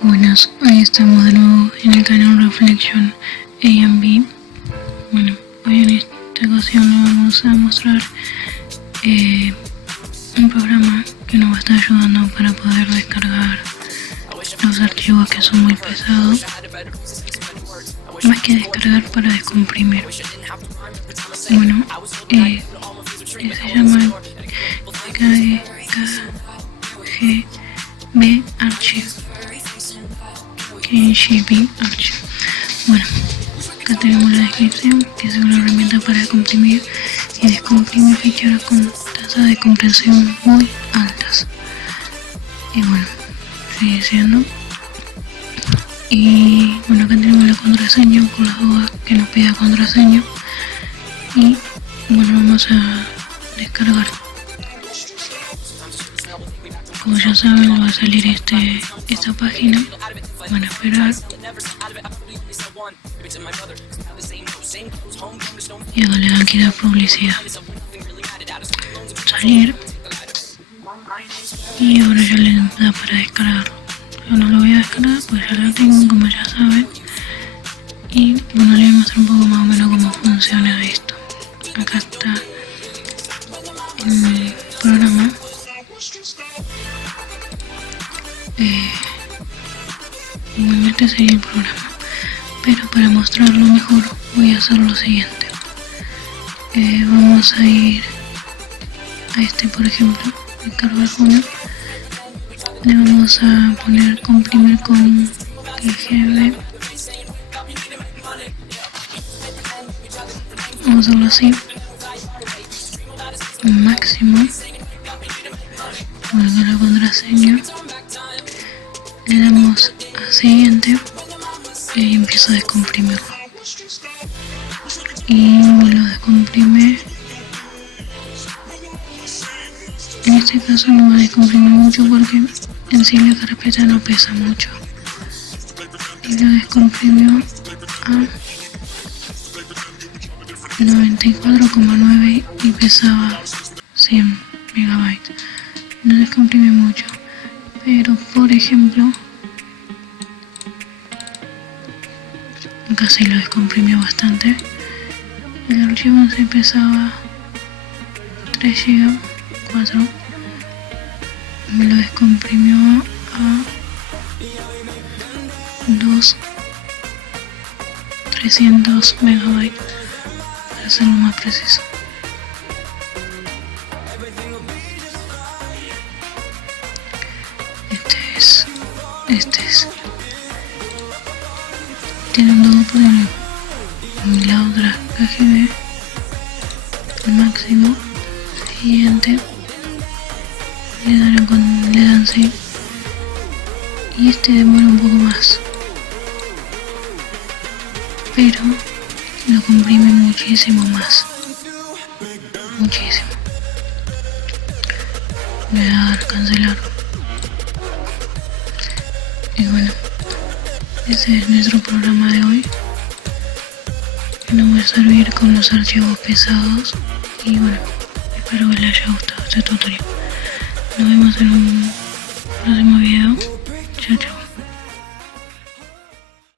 Buenas, hoy estamos de nuevo en el canal Reflection A&B. Bueno, hoy en esta ocasión les vamos a mostrar un programa que nos va a estar ayudando para poder descargar los archivos que son muy pesados, más que descargar, para descomprimir. Bueno, se llama KGB Archive. KGB Archive. Bueno, acá tenemos la descripción, que es una herramienta para comprimir y descomprimir ficheros con tasas de compresión muy altas. Y bueno, sigue siendo. Y bueno, acá tenemos la contraseña, por las dudas que nos pida contraseña. Y bueno, vamos a descargar. Como ya saben, va a salir esta página. Van a esperar. Y acá le dan que dar publicidad. Salir. Y ahora ya le da para descargar. Yo no lo voy a descargar, pues ya lo tengo, como ya saben. Y bueno, les voy a mostrar un poco más o menos cómo funciona esto. Acá está el programa. Bueno, este sería el programa, pero para mostrarlo mejor voy a hacer lo siguiente. Vamos a ir a por ejemplo, descargar uno. Le vamos a poner comprimir con KGB. Vamos a hacerlo así, máximo. Bueno, con la contraseña le damos a siguiente y empiezo a descomprimirlo. Y me lo descomprime. En este caso no va a descomprimir mucho porque en sí la carpeta no pesa mucho. Y lo descomprimió a 94,9 y pesaba 100 megabytes. No descomprime mucho, pero por ejemplo acá sí lo descomprimió bastante. El archivo se pesaba 3 GB, 4. Me lo descomprimió a 300 megabytes, para hacerlo más preciso. Este es. Tienen dos opciones. La otra KGB, el máximo. Siguiente. Le dan sí. Y este demora un poco más, pero lo comprime muchísimo más. Muchísimo. Le voy a dar cancelar. Y bueno, ese es nuestro programa de hoy, que nos va a servir con los archivos pesados. Y bueno, espero que les haya gustado este tutorial. Nos vemos en un próximo video. Chao, chao.